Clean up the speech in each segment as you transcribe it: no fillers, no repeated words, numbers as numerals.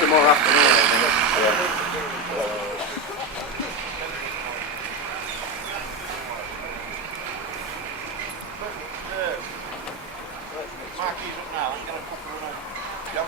Tomorrow afternoon. Marky's up now, I'm going to pop her around. Yeah,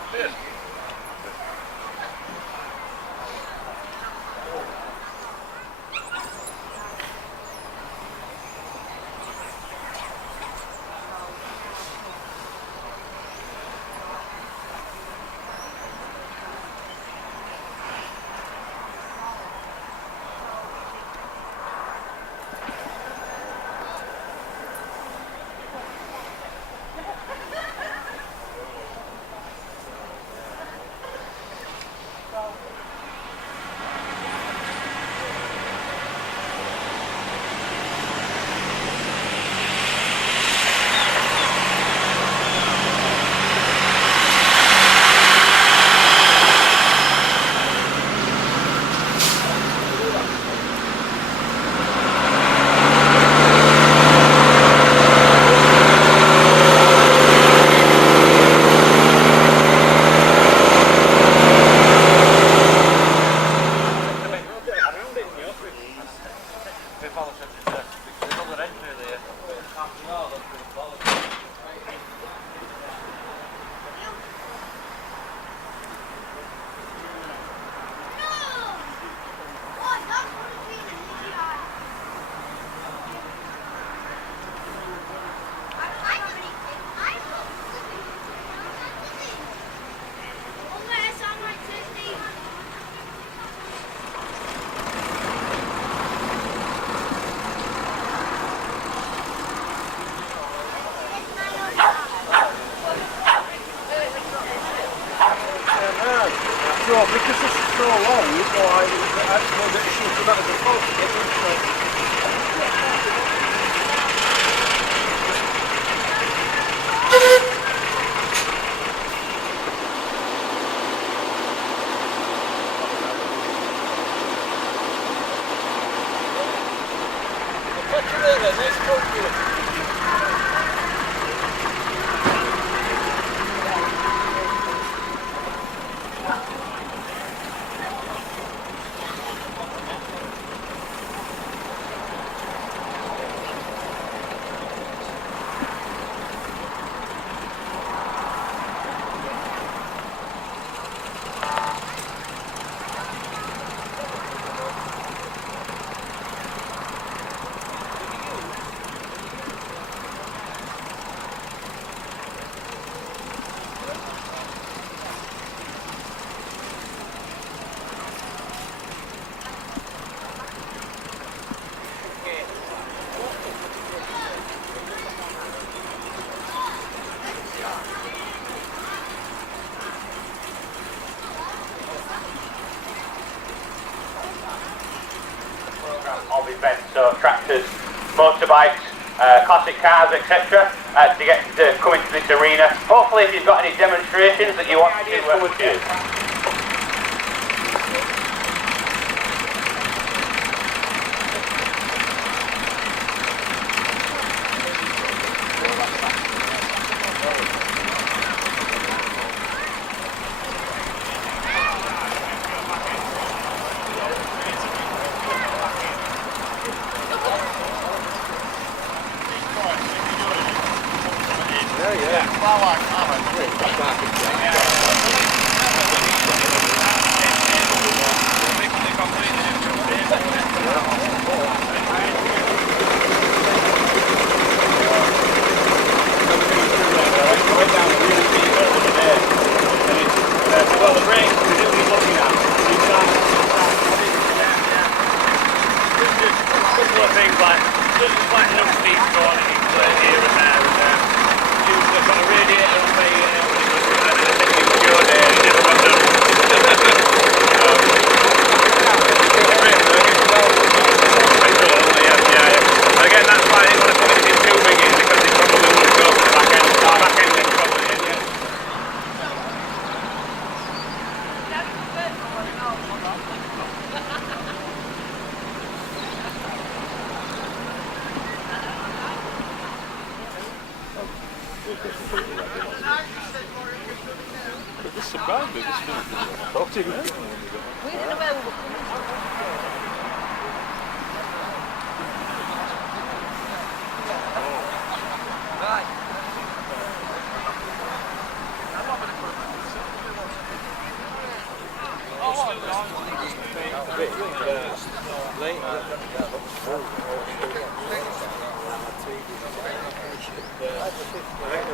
Because this is so long, I actually that she could have the phone. Catch you later, nice talking to you. Of events, so tractors, motorbikes, classic cars, etc. To get to come into this arena. Hopefully, if you've got any demonstrations that you want to do. Yeah. behind me. This minute. Talk to you. We didn't know where we were coming from. Right.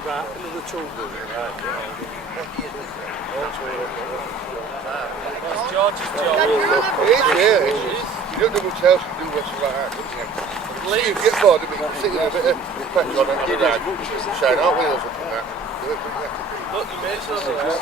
About another 2 million. George's job. You don't know much else to do what's like that, don't you? You get bored of it, you can sit in a bit of petrol and get ride, shine out wheels up and that. Look, your mates over there.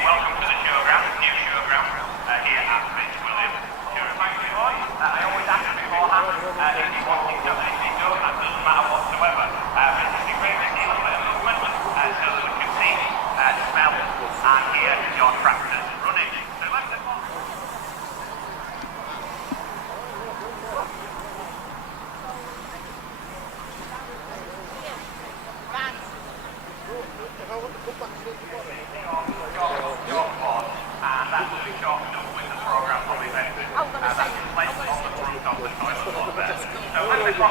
Welcome to the showground, new showground here at Fitzwilliam. Sure, thank you, boys. I always ask beforehand if you want to do anything done, that doesn't matter whatsoever. But it's a great deal of movement so that we can see, smell, and hear your tractors running. So let's go.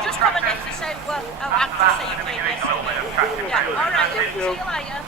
Just come and get to say, well, I'll have to see you later. Yeah, all right, see you later.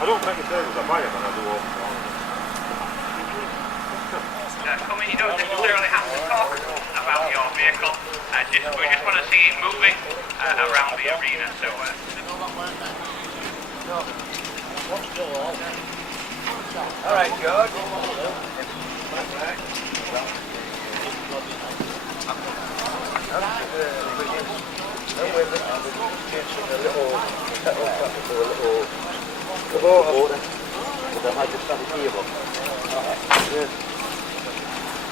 I don't make the tables, I buy them and I do all. You don't necessarily have to talk about your vehicle. We just want to see it moving around the arena. So. All right, George.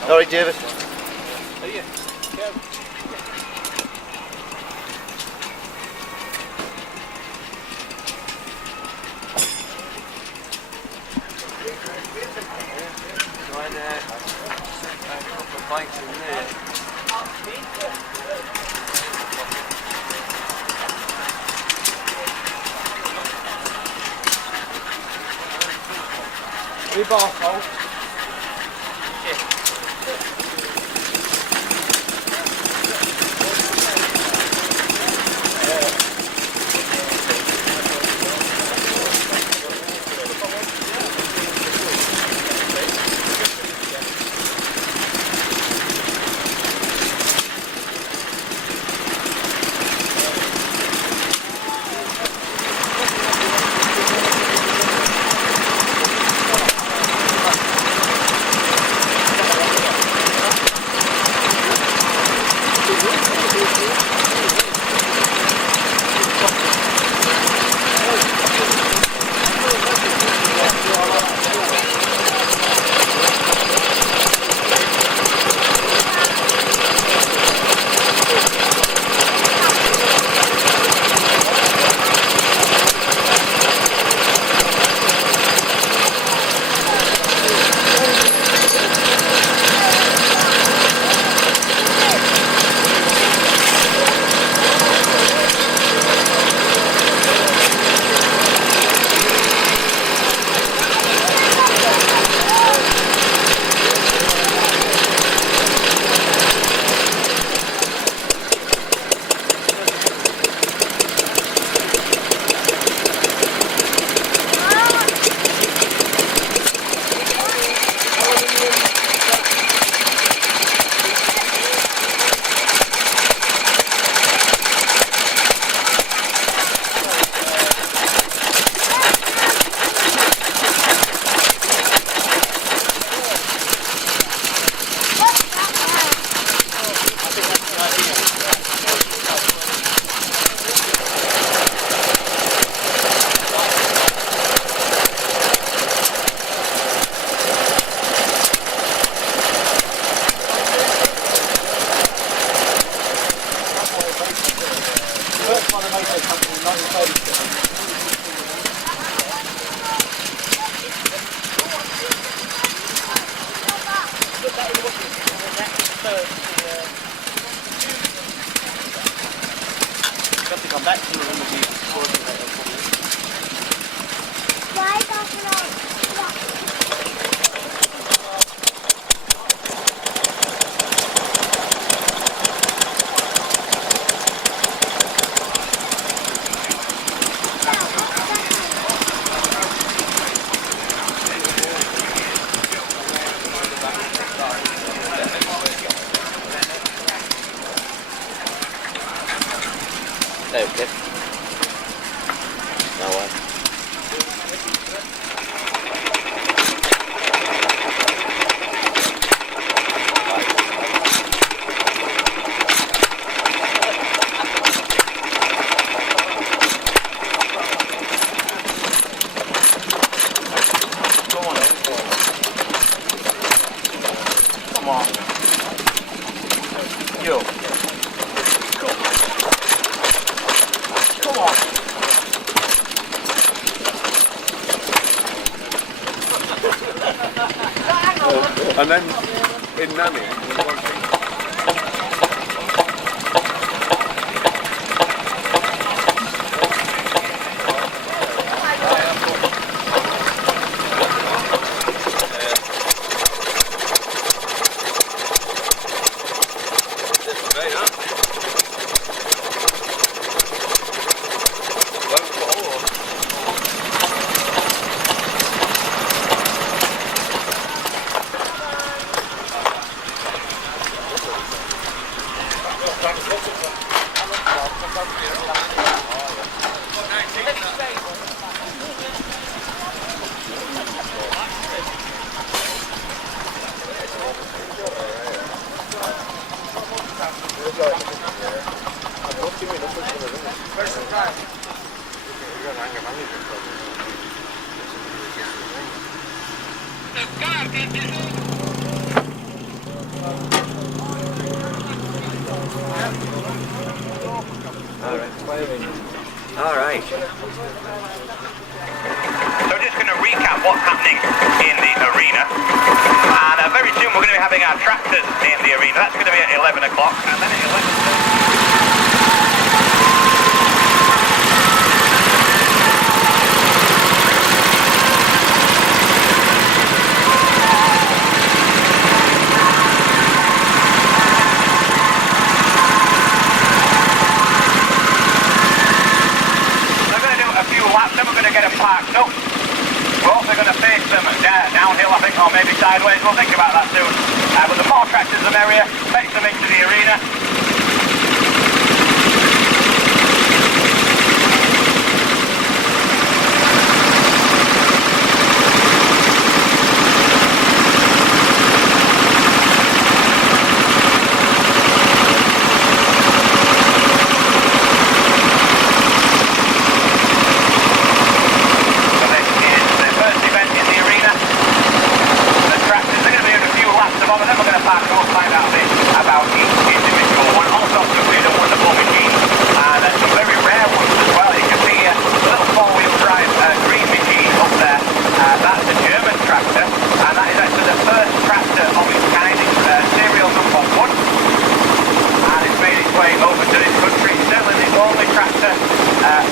All right, David. Bites in there. barcode. And then in Nanny, Alright. So we're just going to recap what's happening in the arena. And very soon we're going to be having our tractors in the arena. That's going to be at 11 o'clock. And then at 11. parked up. We're also going to face them downhill, I think, or maybe sideways. We'll think about that soon. But the more tractors the merrier. Fetch them into the arena.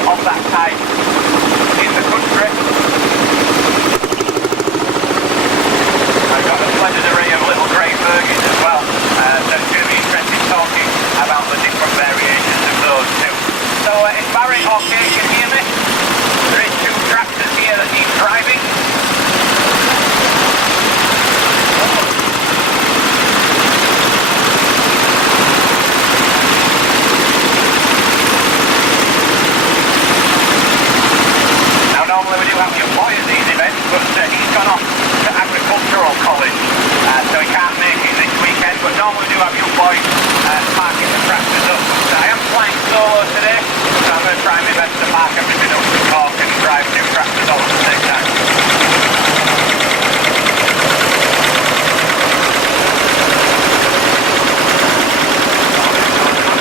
Of that type in the country. I've got a splendid array of little grey Fergies as well, so it's going to be interesting talking about the different variations of those too. So is Barry okay? Can you hear me? There is 2 tractors here that he's driving. Normally we do have young boys at these events, but he's gone off to agricultural college, so he can't make it this weekend, but normally we do have young boys parking the tractors up. So I am flying solo today, so I'm going to try my best to park everything up to talk and drive 2 tractors all at the same time.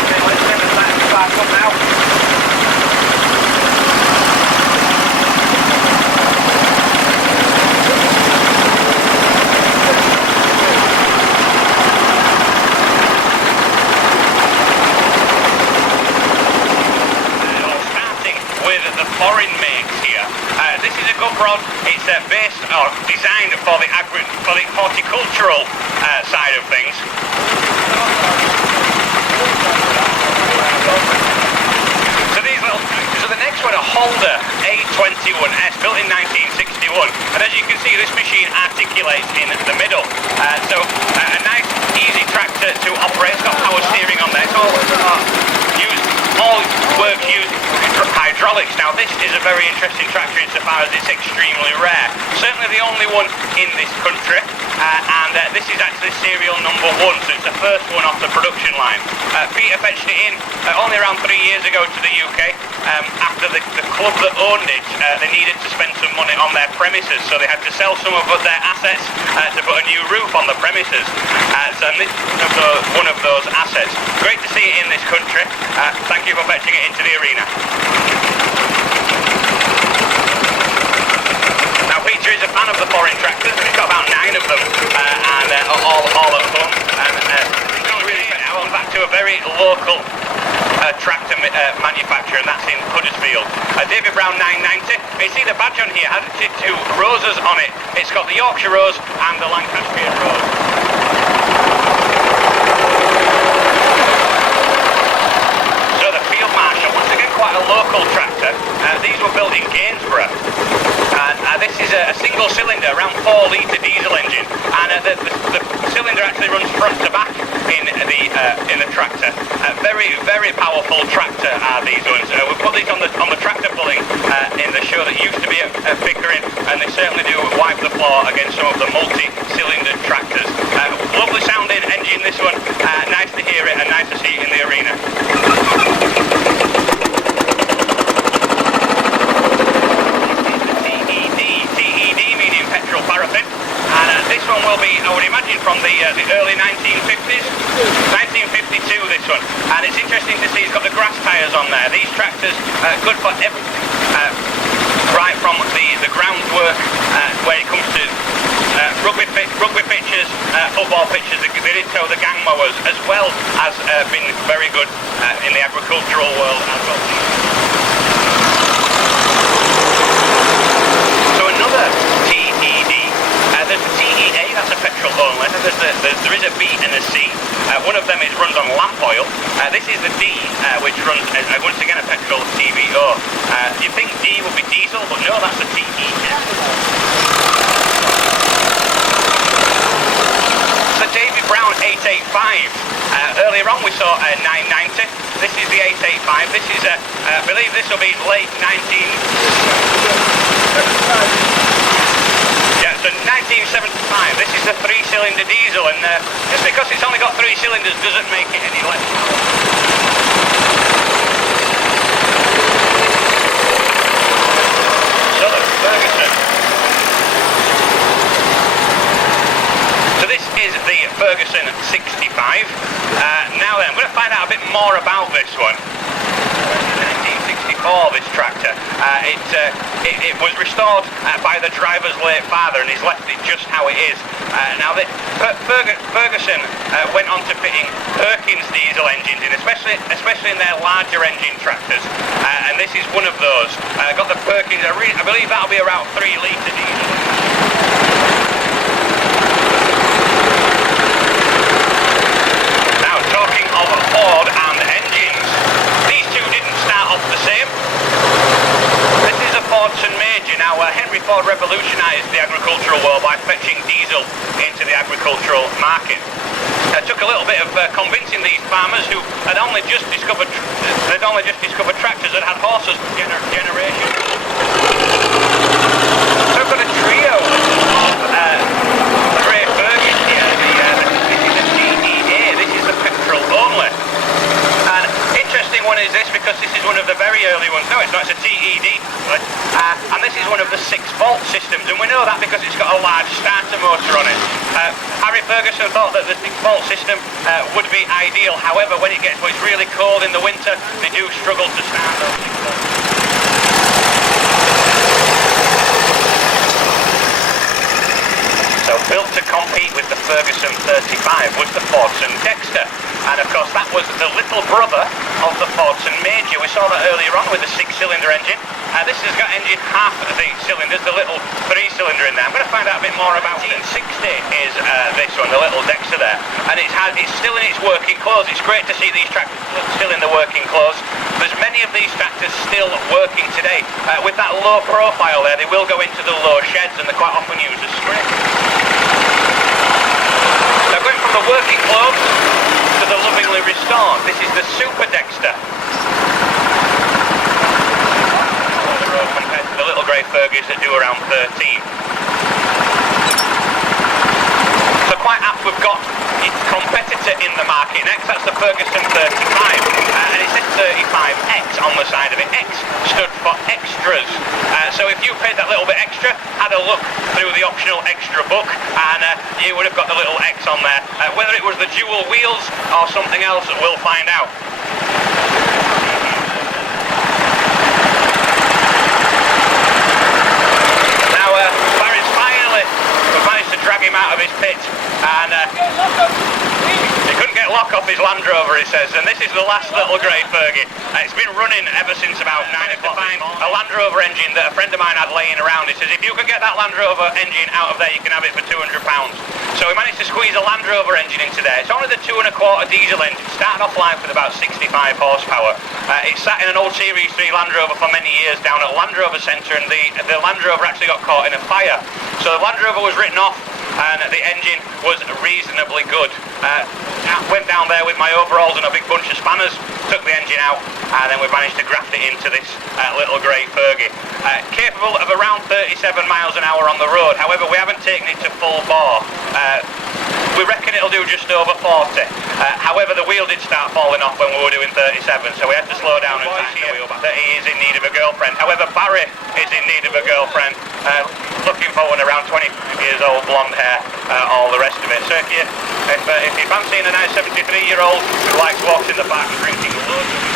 Okay, let's get the tractors parked up now. Foreign makes here. This is a good rod. It's based or designed for the horticultural side of things. So these little tractors. So the next one, a Holder A21S, built in 1961, and as you can see, this machine articulates in the middle. So a nice, easy tractor to operate. It's got power steering on there. It's all work using hydraulics. Now this is a very interesting tractor insofar as it's extremely rare. Certainly the only one in this country, and this is actually serial number 1, so it's the first one off the production line. Peter fetched it in only around 3 years ago to the UK. After the club that owned it, they needed to spend some money on their premises, so they had to sell some of their assets to put a new roof on the premises. So this is one of those assets. Great to see it in this country. Thank you for fetching it into the arena. Now Peter is a fan of the foreign tractors, and he's got about 9 of them, and all at home. And really, I went back to a very local tractor manufacturer, and that's in Huddersfield. David Brown 990. You see the badge on here has 2 roses on it. It's got the Yorkshire Rose and the Lancashire Rose. So the Field Marshal, once again quite a local tractor. These were built in Gainsborough. This is a single cylinder, around 4 litre diesel engine, and the cylinder actually runs front to back in the tractor. Very, very powerful tractor are these ones. We put these on the tractor pulling in the show that used to be at Pickering, and they certainly do wipe the floor against some of the multi-cylinder tractors. Lovely sounding engine, this one. Nice to hear it and nice to see it in the arena. Petrol paraffin, and this one will be, I would imagine, from the early 1950s, 1952 this one, and it's interesting to see it's got the grass tyres on there. These tractors good for everything, right from the groundwork where it comes to rugby pitches, football pitches. They did tow the gang mowers, as well as been very good in the agricultural world as well. So another TED, there's a TEA, that's a petrol only. There is a B and a C. One of them runs on lamp oil. This is the D, which runs, once again, a petrol TVO. You'd think D would be diesel, but no, that's a TE. The Davy Brown 885. Earlier on we saw a 990. This is the 885. This is I believe this will be late 1975. This is a 3-cylinder diesel, and just because it's only got 3 cylinders doesn't make it any less. So the Ferguson. So this is the Ferguson 65. Now then, I'm going to find out a bit more about this one. 1964, this tractor. It was restored by the driver's late father, and he's left it just how it is. Now, Ferguson went on to fitting Perkins diesel engines in, especially in their larger engine tractors. And this is one of those. Got the Perkins. I believe that'll be around 3 litre diesel. Now, talking of Ford and engines, these two didn't start off the same. This is a Fordson Major. Now, Henry Ford revolutionised the agricultural world by fetching diesel into the agricultural market. It took a little bit of convincing these farmers who had only just discovered tractors that had horses for generations. So I've got a trio of grey Fergus here. This is a TEA. This is the petrol only. And interesting one is this, because this is one of the very early ones. No, it's not. It's a TED. And this is one of the 6-volt systems, and we know that because it's got a large starter motor on it. Harry Ferguson thought that the 6-volt system would be ideal. However, when it's really cold in the winter, they do struggle to start those 6-volt. So built to compete with the Ferguson 35 was the Fordson Dexter, and of course that was the little brother of the Fordson Major. We saw that earlier on with the 6-cylinder engine. This has got engine half of the cylinders, the little 3-cylinder in there. I'm going to find out a bit more about it. 1960 is this one, the little Dexter there, and it's still in its working clothes. It's great to see these tractors still in the working clothes. There's many of these tractors still working today. With that low profile there, they will go into the low sheds, and they're quite often used as scrapes. So going from the working clothes to the lovingly restored, this is the Super Dexter. Compared to the little grey Fergus that do around 13. So quite apt we've got its competitor in the market next. That's the Ferguson 35, and it says 35X on the side of it. X stood for extras. So if you paid that little bit extra, had a look through the optional extra book, and you would have got the little X on there. Whether it was the dual wheels or something else, we'll find out. Drag him out of his pit, and he couldn't get lock off his Land Rover, he says, and this is the last little grey Fergie. It's been running ever since about 9 o'clock. A Land Rover engine that a friend of mine had laying around. He says, if you can get that Land Rover engine out of there, you can have it for £200. So we managed to squeeze a Land Rover engine into there. It's only the 2 1/4 diesel engine, starting off life with about 65 horsepower. It sat in an old Series 3 Land Rover for many years down at Land Rover Centre, and the Land Rover actually got caught in a fire. So the Land Rover was written off, and the engine was reasonably good. Went down there with my overalls and a big bunch of spanners, took the engine out, and then we managed to graft it into this little grey Fergie. Capable of around 37 miles an hour on the road. However, we haven't taken it to full bore. We reckon it'll do just over 40. However, the wheel did start falling off when we were doing 37, so we had to slow down and tighten the wheel back. That he is in need of a girlfriend. However, Barry is in need of a girlfriend. Looking for one around 25 years old, blonde hair, all the rest of it. So if you're fancying a nice 73-year-old who likes walks in the park and drinking loads of...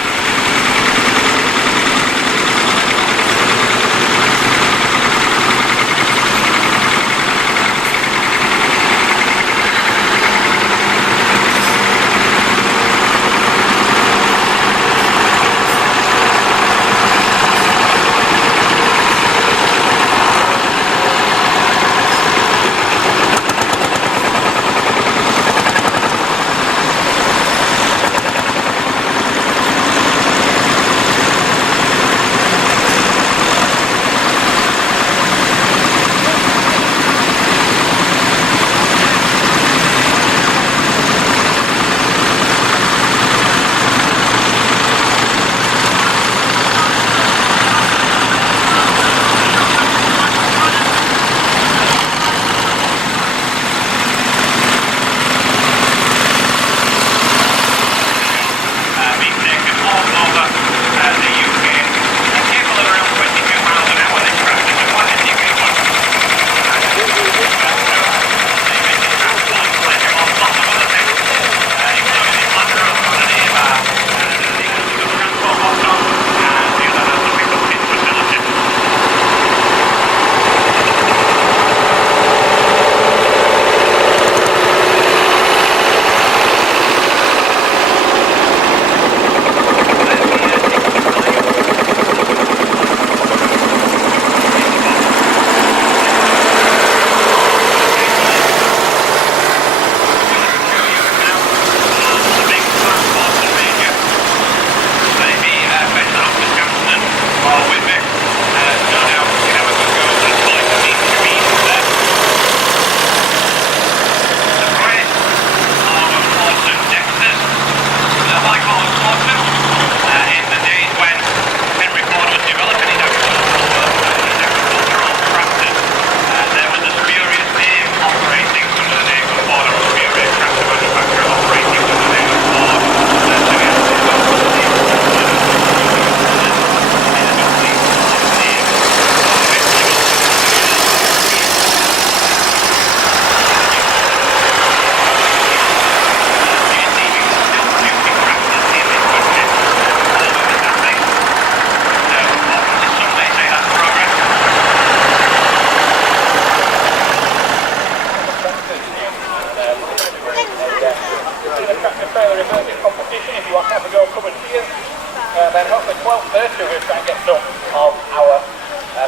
first we're going to try and get some of our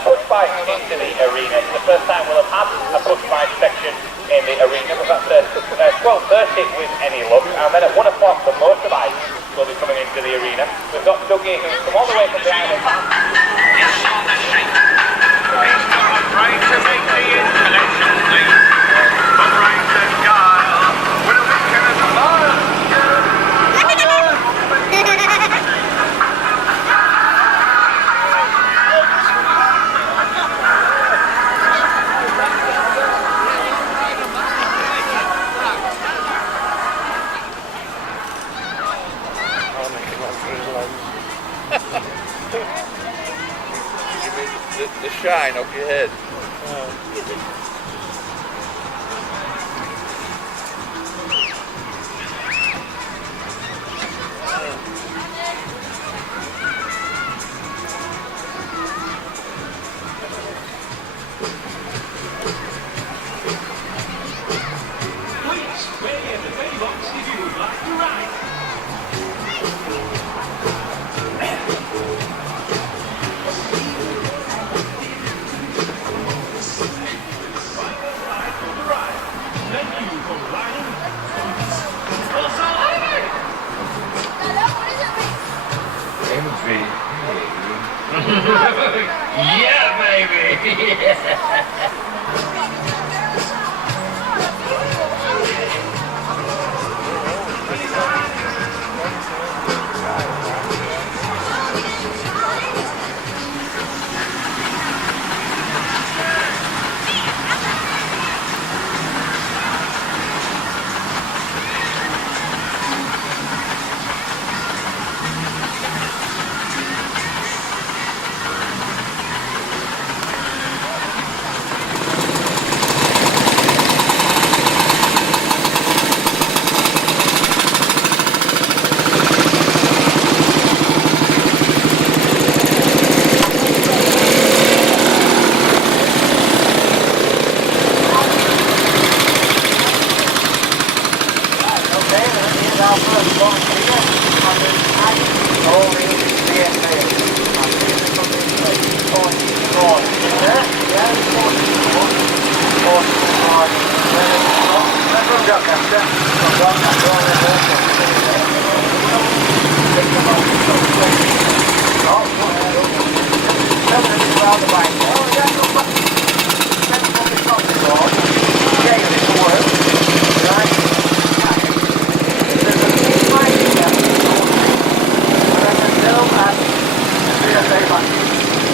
push bikes into the arena. It's the first time we'll have had a push bike section in the arena. We've got 12:30 with any luck, and then at 1 o'clock the motorbikes will be coming into the arena. We've got Dougie who's come all the way from behind us. Yes, on the street. He's come right to make the intellectual leap. But right to guile, with a weekend as a mile. The shine off your head. Please, stay in the bay box if you would like to ride. Yeah, baby!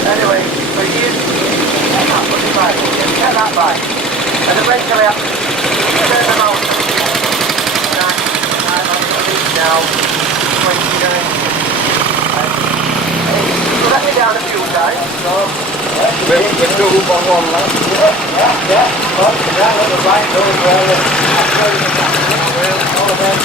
Anyway, so you get that bloody bike, get that bike, and eventually I turn them out. Right, I'm on the beach now, 29. You let me down a few times, so... We're still up on one lap. Yeah, well, let the bike go as well, and I'll show you the back. All of them.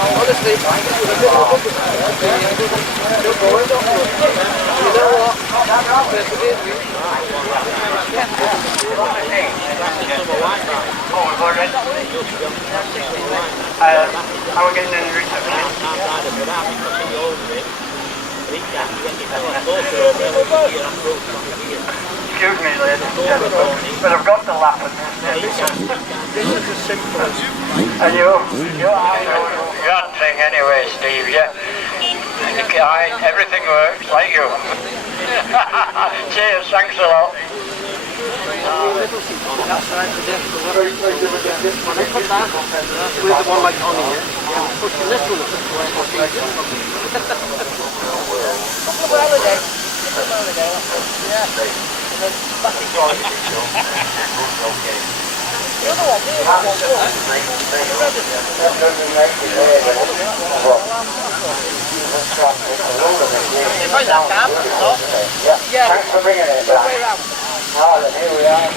Honestly, How are we getting in the reception? Excuse me, ladies and gentlemen, but I've got the lap of this is as simple as... And you're hunting anyway, Steve, yeah? Everything works, like you. Cheers, thanks a lot. That's right, with the one like on here, push the little one. Couple of holidays. Yeah. And then back again. The other one, the other one. enjoy that cab. Yeah. Thanks for bringing it Way back. round. Oh, then here we are.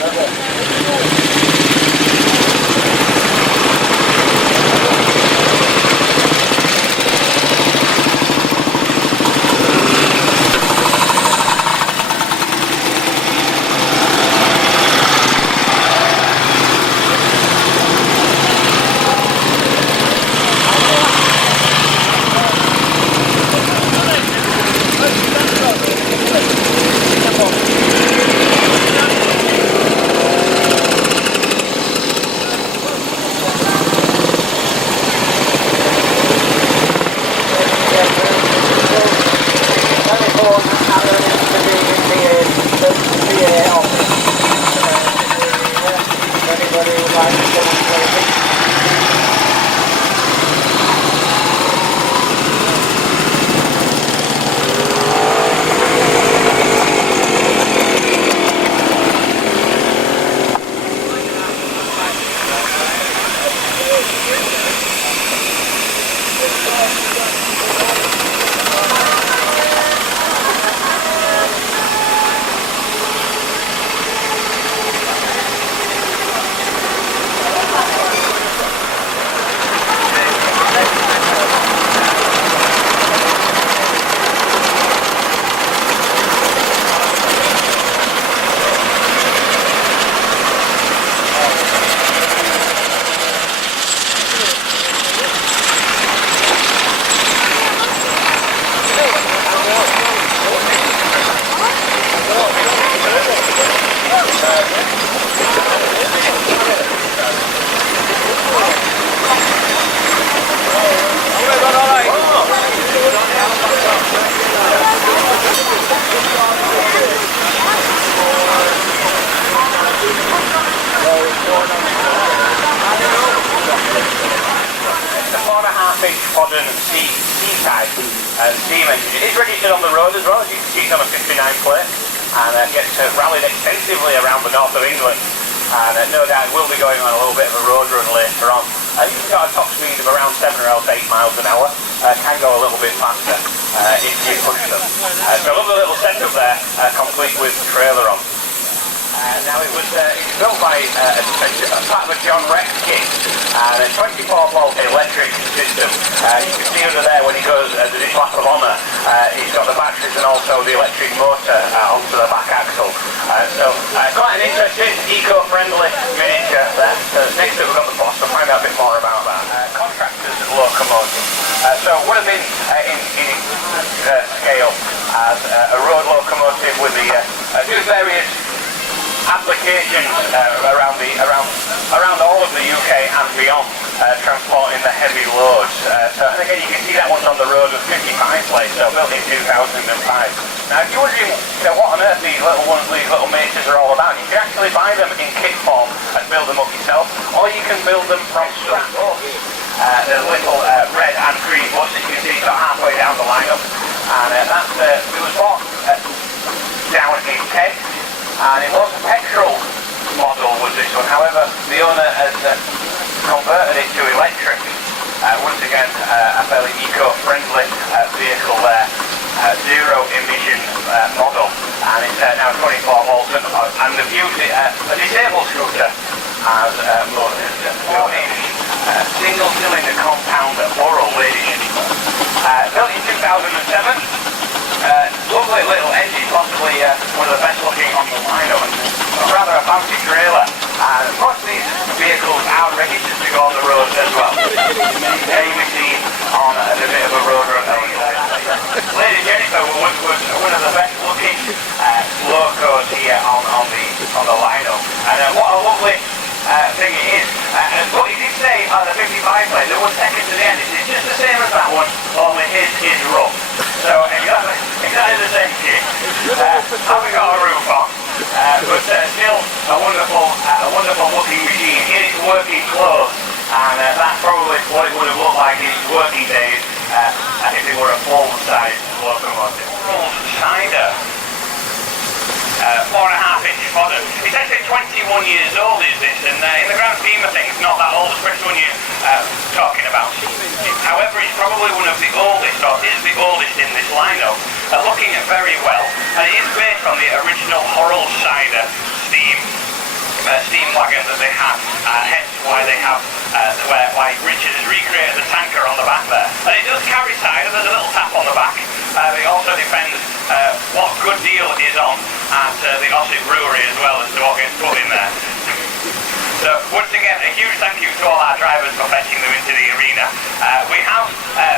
Modern C-type steam engine. It is registered on the road as well, as you can see it's on a 59 plate, and gets rallied extensively around the north of England, and no doubt will be going on a little bit of a road run later on. You've got a top speed of around 7 or else 8 miles an hour, can go a little bit faster if you push them. So lovely little setup there, complete with trailer on. Now it was built by part of a John Rex kit, and a 24-volt electric system. You can see under there when he goes to this lap of honour, he's got the batteries and also the electric motor onto the back axle. So quite an interesting, eco-friendly miniature there. So next up we've got the boss, we'll find out a bit more about that. Contractor's locomotive. So it would have been in scale as a road locomotive with the two various applications around all of the UK and beyond, transporting the heavy loads. So and again, you can see that one's on the road with 55 plates, so built in 2005. Now, if you're wondering what on earth these little miniatures are all about, you can actually buy them in kit form and build them up yourself, or you can build them from scratch. The little red and green bus that you can see about halfway down the lineup, and it was bought down in Kent. And it was a petrol model was this one, however the owner has converted it to electric. Once again a fairly eco-friendly vehicle there, zero emission model, and it's now 24 volts and the beauty, a disabled scooter has motors, 4-inch single cylinder compound Worrell ladies. Built in 2007. Lovely little engine, possibly one of the best looking on the lineup. Rather a fancy trailer. Most of these vehicles are registered to go on the road as well. There you can see on a bit of a road run. Lady Jennifer was one of the best looking locos here on the lineup. And what a lovely thing it is. But he did say on the 55 plate, the 1 second to the end, it's just the same as that one, only his is rough. So exactly the same kit. Haven't got a roof on, but still a wonderful looking machine in its working clothes, and that's probably what it would have looked like in its working days if it were a full-size locomotive. Cider. 4.5-inch modern. It's actually 21 years old, is this, and in the grand scheme of things, not that old, especially when you're talking about. However, it's probably one of the oldest, or is the oldest in this lineup, looking very well, and it is based on the original Horrell Cider steam wagon that they had, hence why they have why Richard has recreated the tanker on the back there. And it does carry cider, there's a little tap on the back. It also depends what good deal is on at the Ossett Brewery as well as to what gets put in there. So once again, a huge thank you to all our drivers for fetching them into the arena. We have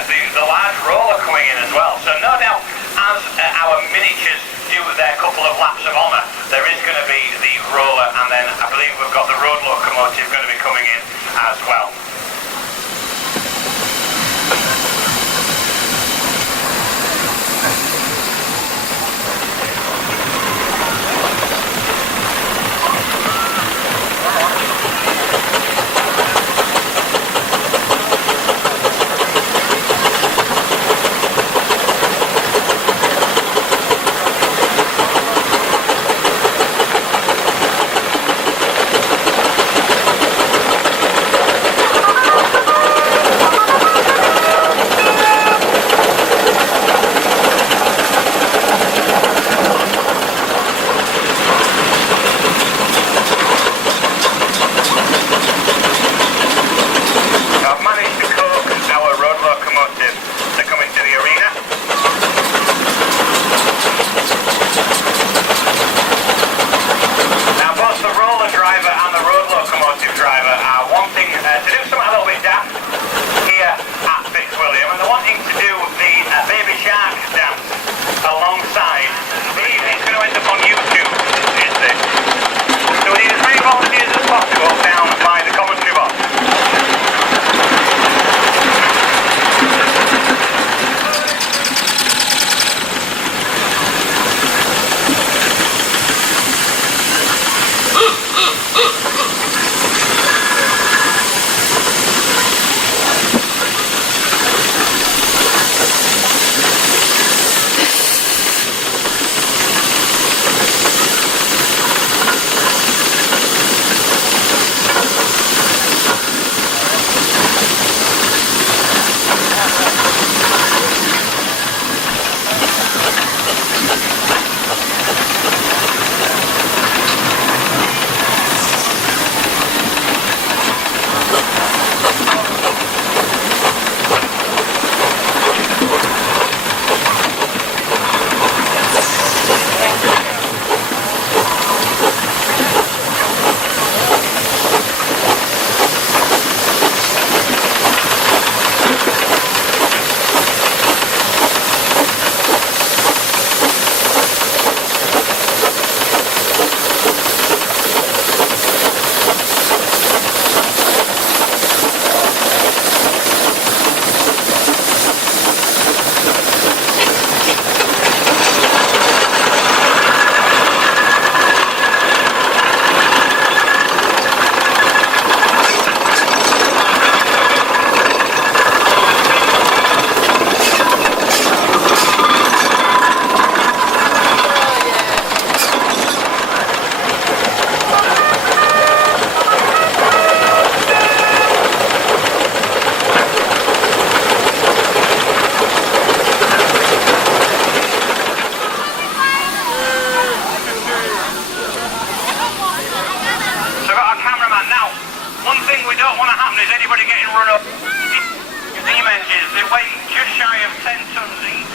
the large roller coming in as well, so no doubt as our miniatures do their couple of laps of honour, there is going to be the roller, and then I believe we've got the road locomotive going to be coming in as well. To do something a little bit daft here at Fitzwilliam, and they're wanting to do the baby shark dance alongside. It's going to end up on YouTube, is this? So we need as many volunteers as possible down by the commentary box. They weigh just shy of 10 tons each.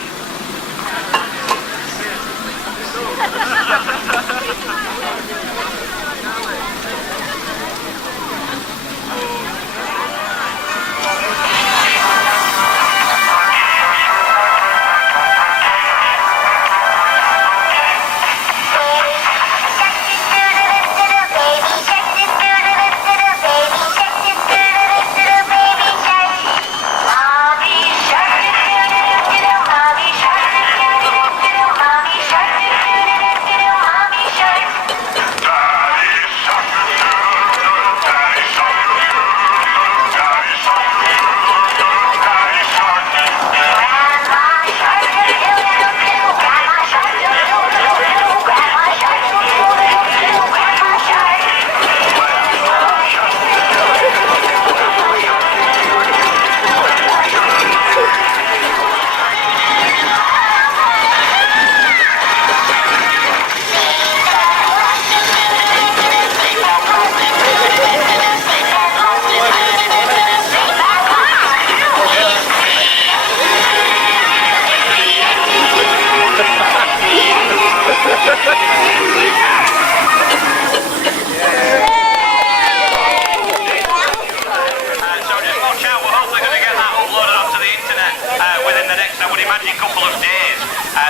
absolutely magic couple of days.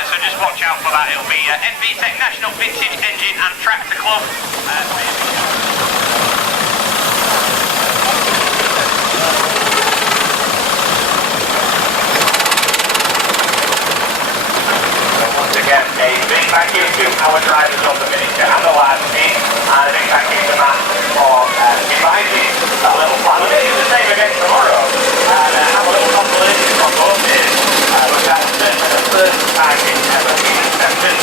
So just watch out for that. It'll be N.V.T.E.C National Vintage Engine and Tractor Club. Once again, a big thank you to our drivers of the miniature and the live team, and a big thank you to Matt for inviting that little plan. We're going to do the same again tomorrow, and have a little compilation from both days, which I certainly the first time it's ever been accepted.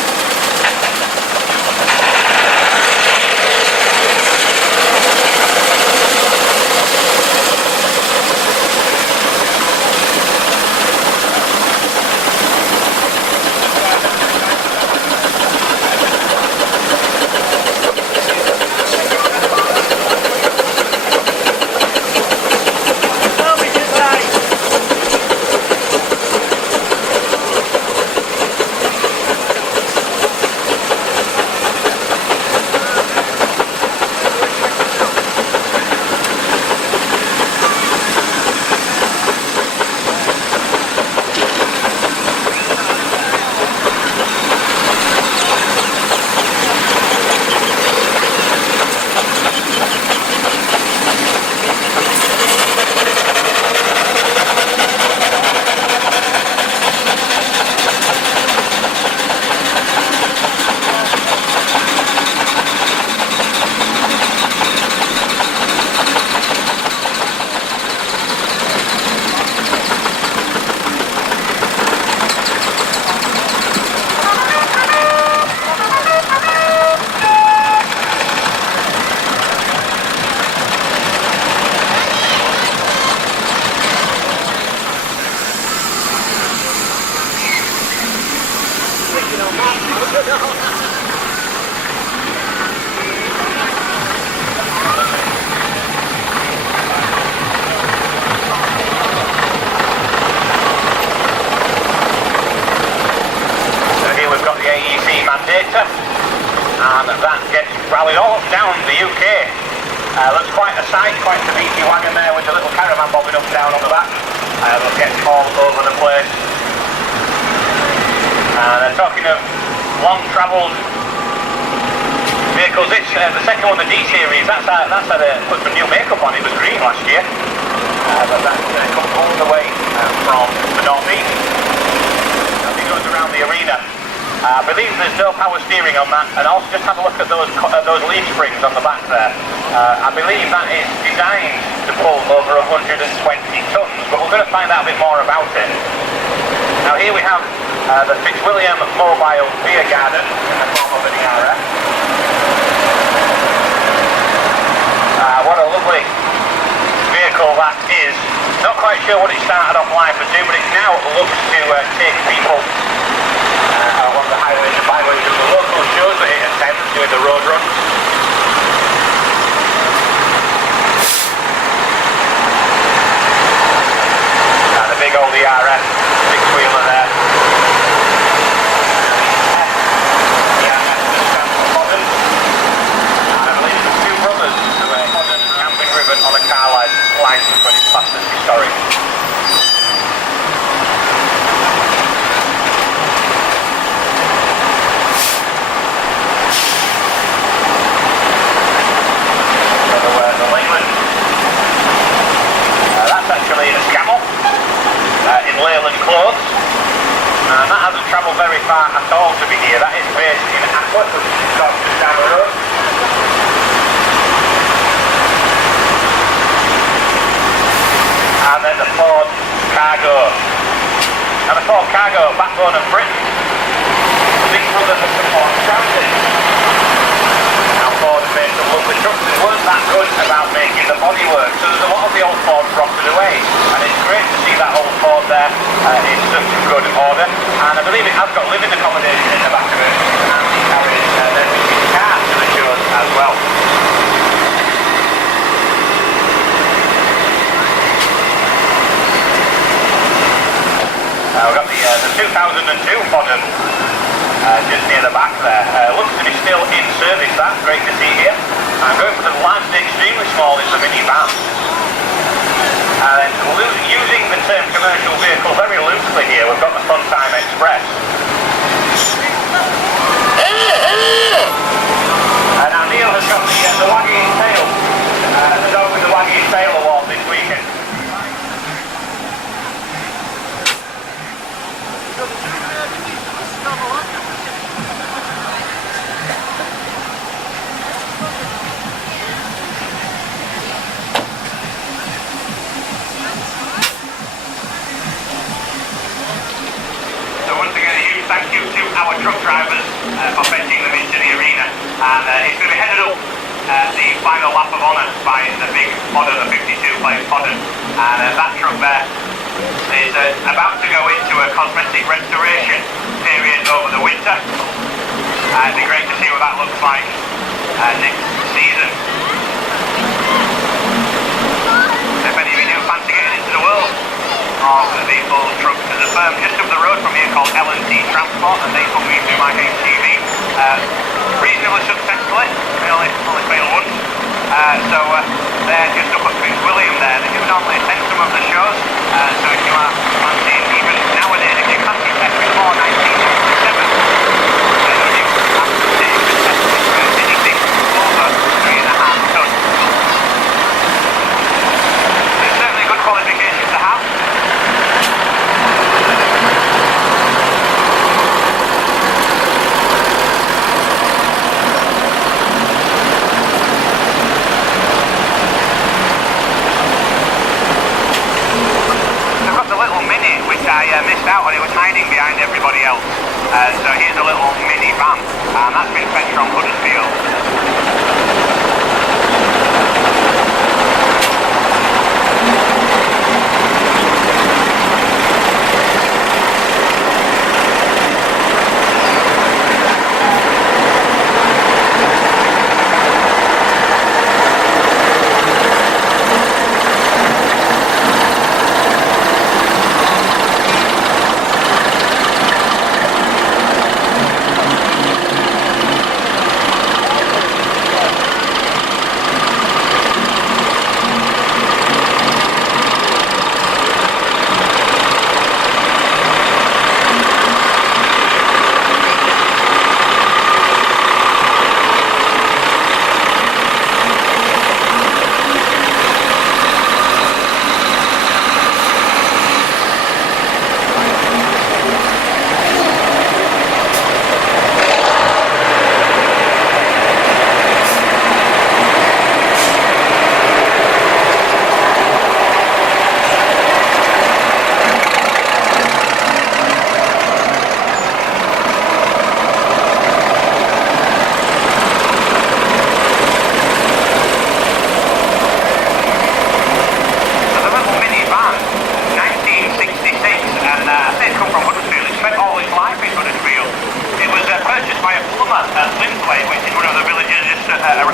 And that gets rallied all down the UK. Looks quite a sight, quite the beefy wagon there with the little caravan bobbing up and down on the back. They'll get all over the place. They're talking of long-travelled vehicles. It's the second one, the D series. That's had put some new makeup on. It was green last year, but that's come all the way from the N.V.T.E.C. As it goes around the arena. I believe there's no power steering on that, and also just have a look at those leaf springs on the back there. I believe that is designed to pull over 120 tons, but we're going to find out a bit more about it. Now here we have the Fitzwilliam Mobile Beer Garden in the form of an ERF. What a lovely vehicle that is. Not quite sure what it started off life as doing, but it now looks to take people along the highways and byways of the local shows that it attends, doing the road runs. And a big old ERS, six-wheeler there. Modern. And I believe the two brothers who are modern camping ribbon on a car license when it's classed as historic. Clothes, and that hasn't travelled very far at all to be here. That is based in Aqua, which is just down the road. And then the Ford Cargo. Now the Ford Cargo, backbone of Britain. The big brothers of the Pontefract. Now Ford have made some lovely trucks and weren't that good about making the bodywork, so there's a lot of the old Ford rotted away, and it's great to see that old Ford there in such good order, and I believe it has got living accommodation in the back of it, and it carries their vintage car to the shows as well. We've got the 2002 modern just near the back there. Looks to be still in service, that's great to see here. I'm going for the large and extremely small is the minivan. And using the term commercial vehicle very loosely here, we've got the front truck drivers for fetching them into the arena. And it's going to be headed up the final lap of honour by the big podder, the 52-plate podder. And that truck there is about to go into a cosmetic restoration period over the winter. It'd be great to see what that looks like next season. If any of you do fancy getting into the world of the old trucks, there's a firm just up the road from here called N.V.T.E.C and they put me through my HGV reasonably successfully. They only failed once. So they're just up at Fitzwilliam there. They do normally attend some of the shows. So if you are fancying, even nowadays, if you fancy test before 1967, then you have to take the test for anything over 3.5 tons. It's certainly a good qualification to have. I missed out on. It was hiding behind everybody else. So here's a little mini van, and that's been fetched from Huddersfield.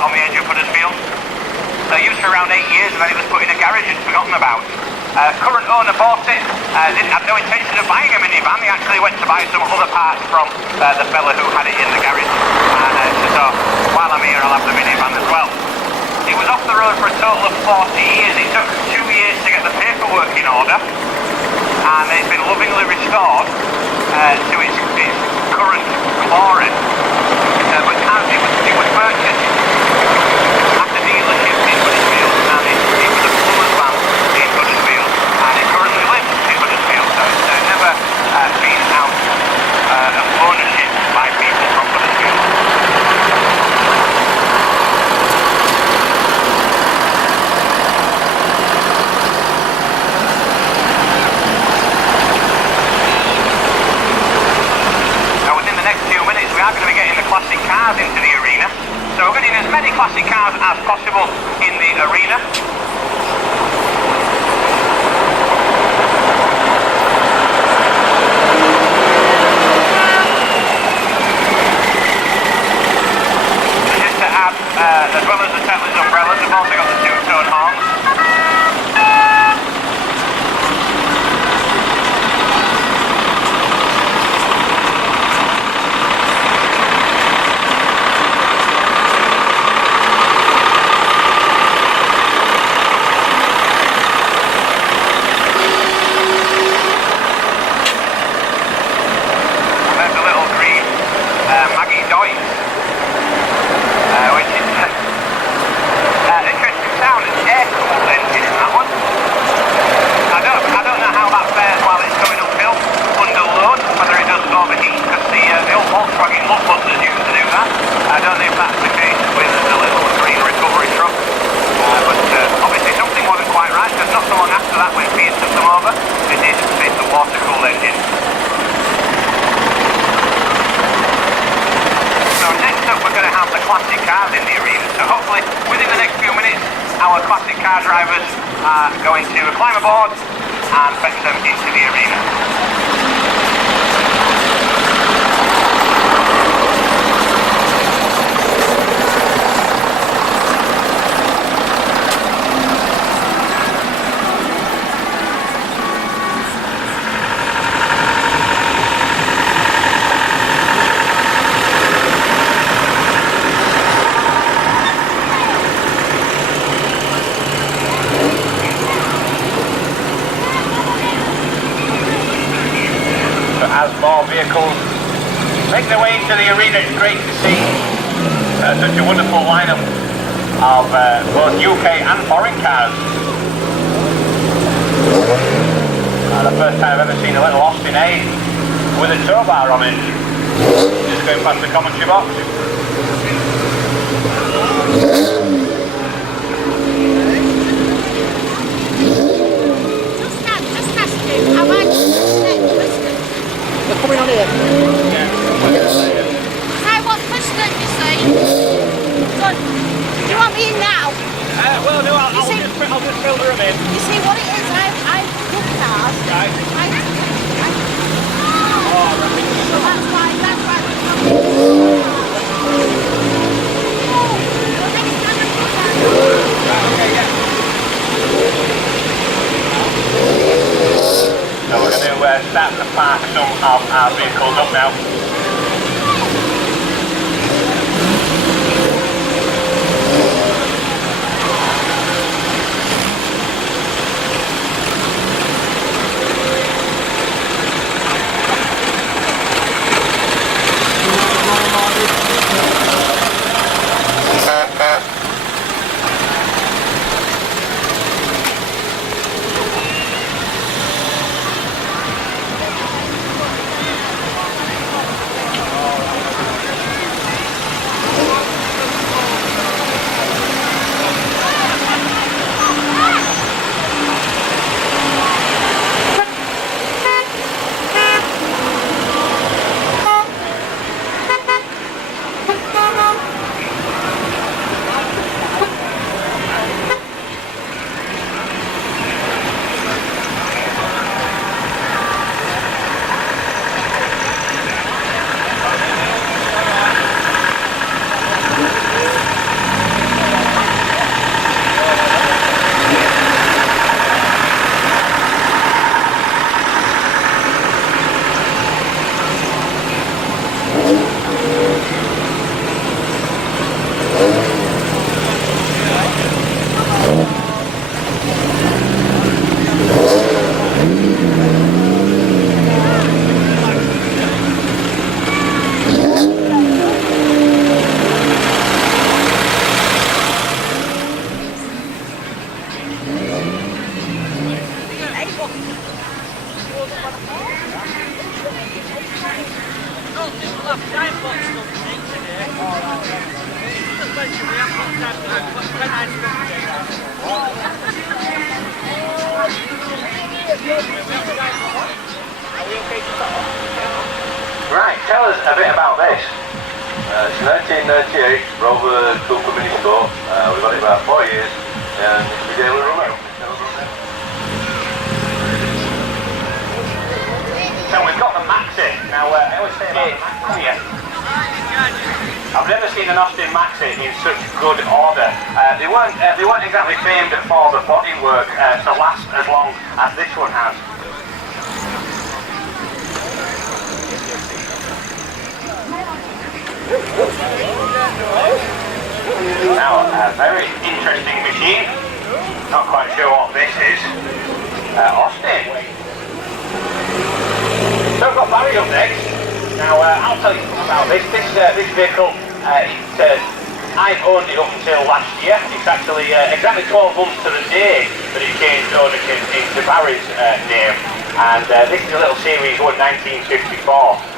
on the edge of Huddersfield. Used for around 8 years and then it was put in a garage and forgotten about. Current owner bought it, didn't have no intention of buying a minivan. He actually went to buy some other parts from the fella who had it in the garage. And so while I'm here I'll have the minivan as well. It was off the road for a total of 40 years. It took 2 years to get the paperwork in order, and it's been lovingly restored to its current glory. But as it was purchased at the dealership in Huddersfield, and it was a Plymouth van in Huddersfield, and it currently lives in Huddersfield, so it's never been out of ownership by people from Huddersfield. We are going to be getting the classic cars into the arena, so we're getting as many classic cars as possible in the arena. So just to add, as well as the Tesla's umbrellas, we've also got the two-tone horns. car drivers are going to climb aboard and fetch them into the arena. As more vehicles make their way into the arena, it's great to see such a wonderful lineup of both UK and foreign cars. The first time I've ever seen a little Austin A with a tow bar on it, just going past the commentary box. Just ask him, have I twisted? They're coming on here. I want twisted, you see. Good. Do you want me in now? Well, no, I'll just filter them in. You see what it is? I've good cars. Right. So that's why So we're going to start to park some of our vehicles up now. Right, tell us a bit about this. It's 1998 Rover Cooper Mini Sport. We've had it about 4 years and it's a daily run out. So we've got the Maxi. Now I always say about the Maxi here. I've never seen an Austin Maxi in such good order. They weren't exactly famed for the bodywork to last as long as this one has. Now, a very interesting machine. Not quite sure what this is. Austin. So we've got Barry up next. Now, I'll tell you something about this. This vehicle, I've owned it up until last year. It's actually exactly 12 months to the day that it changed ownership into Barry's name. And this is a little Series 1 1954.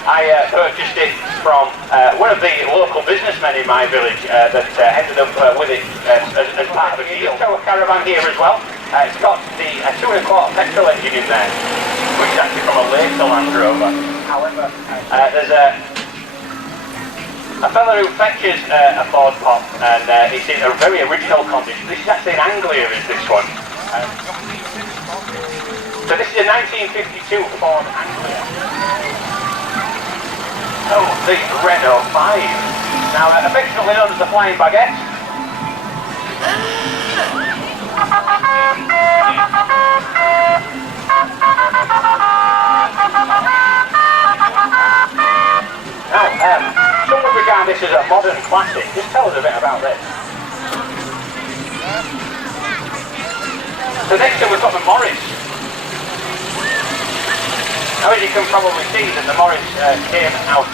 I purchased it from one of the local businessmen in my village that ended up with it as part of a deal. So a caravan here as well. It's got the 2 1/4 petrol engine in there, which is actually from a later Land Rover. However, there's a a fella who fetches a Ford Pop, and it's in a very original condition. This is actually an Anglia, is this one. So this is a 1952 Ford Anglia. Oh, the Renault 5. Now, affectionately known as the Flying Baguette. Now, some would regard this as a modern classic. Just tell us a bit about this. So next up we've got the Morris. Now, as you can probably see, that the Morris came out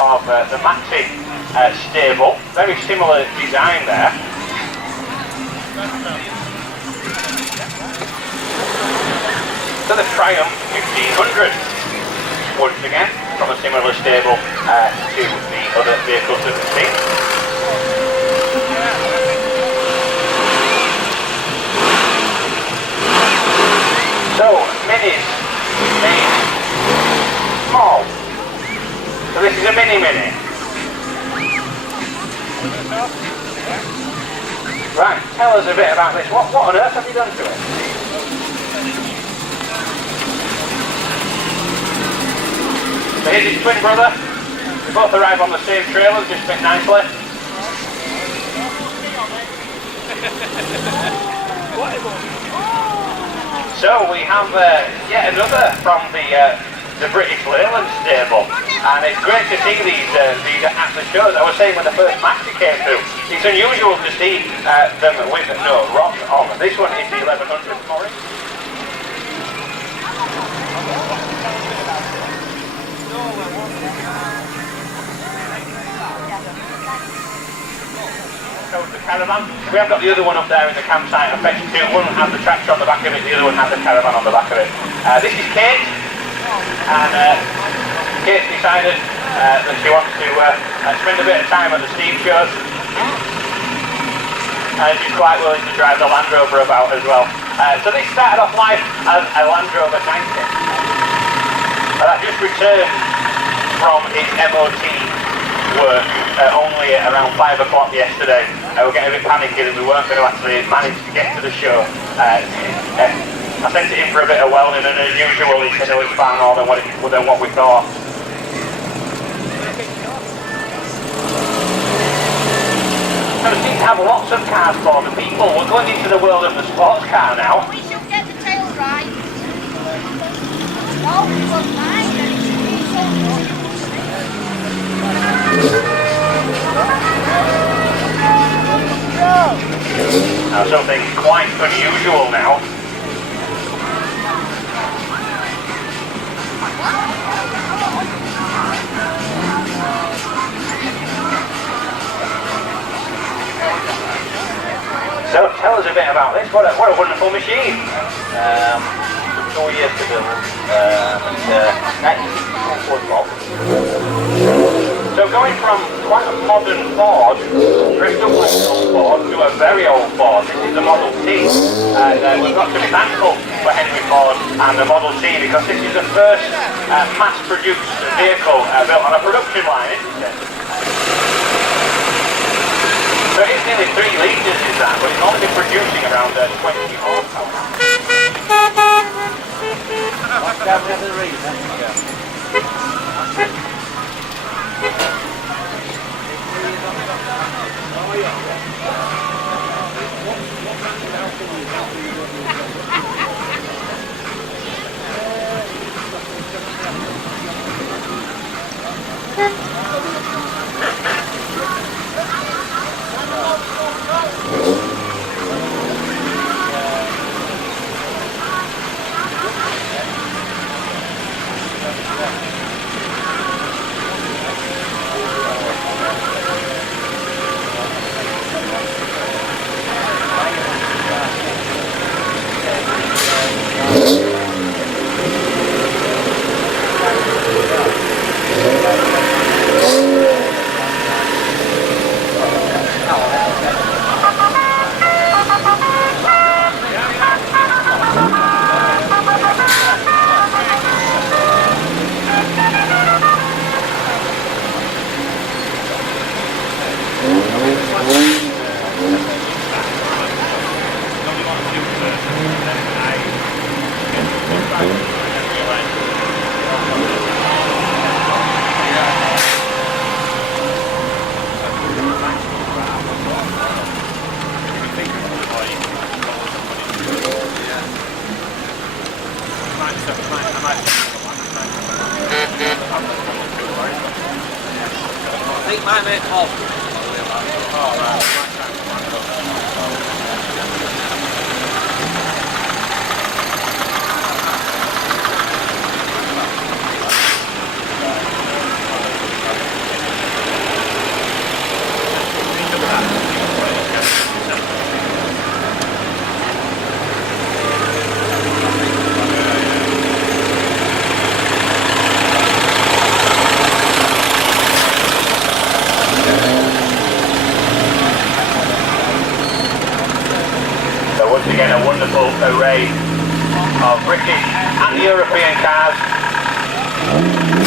of the N.V.T.E.C stable. Very similar design there. So the Triumph 1500, once again, from a similar stable to the other vehicles that we've seen. So, minis, small. So this is a mini. Right, tell us a bit about this. What on earth have you done to it? So here's his twin brother. They both arrive on the same trailer, just fit nicely. So we have yet another from the British Leyland stable, and it's great to see these at the shows. I was saying when the first Maxi came through, it's unusual to see them with no rock on. This one is the 1100 Morris. So the caravan, we have got the other one up there in the campsite. I bet you two, one has the tractor on the back of it, the other one has the caravan on the back of it. This is Kate, and Kate decided that she wants to spend a bit of time at the Steve shows, and she's quite willing to drive the Land Rover about as well. So this started off life as a Land Rover 90, and that just returned from its MOT work only around 5 o'clock yesterday. We're getting a bit panicky that we weren't going to actually manage to get to the show. I sent it in for a bit of welding, and as usual he said it was far more than what we thought. So we seem to have lots of cars for the people. We're going into the world of the sports car now. We should get the tail right. No, it was mine, and it's so good. Now something quite unusual now. So tell us a bit about this. What a wonderful machine. 2 years to build. So going from quite a modern Ford, dressed up like an old Ford, to a very old Ford. This is the Model T. And we've got to be thankful for Henry Ford and the Model T, because this is the first mass-produced vehicle built on a production line, isn't it? So it's nearly 3 litres is that, but it's only been producing around 20 horsepower. Watch out for the reason. I think my mate Paul. So once again a wonderful array of British and European cars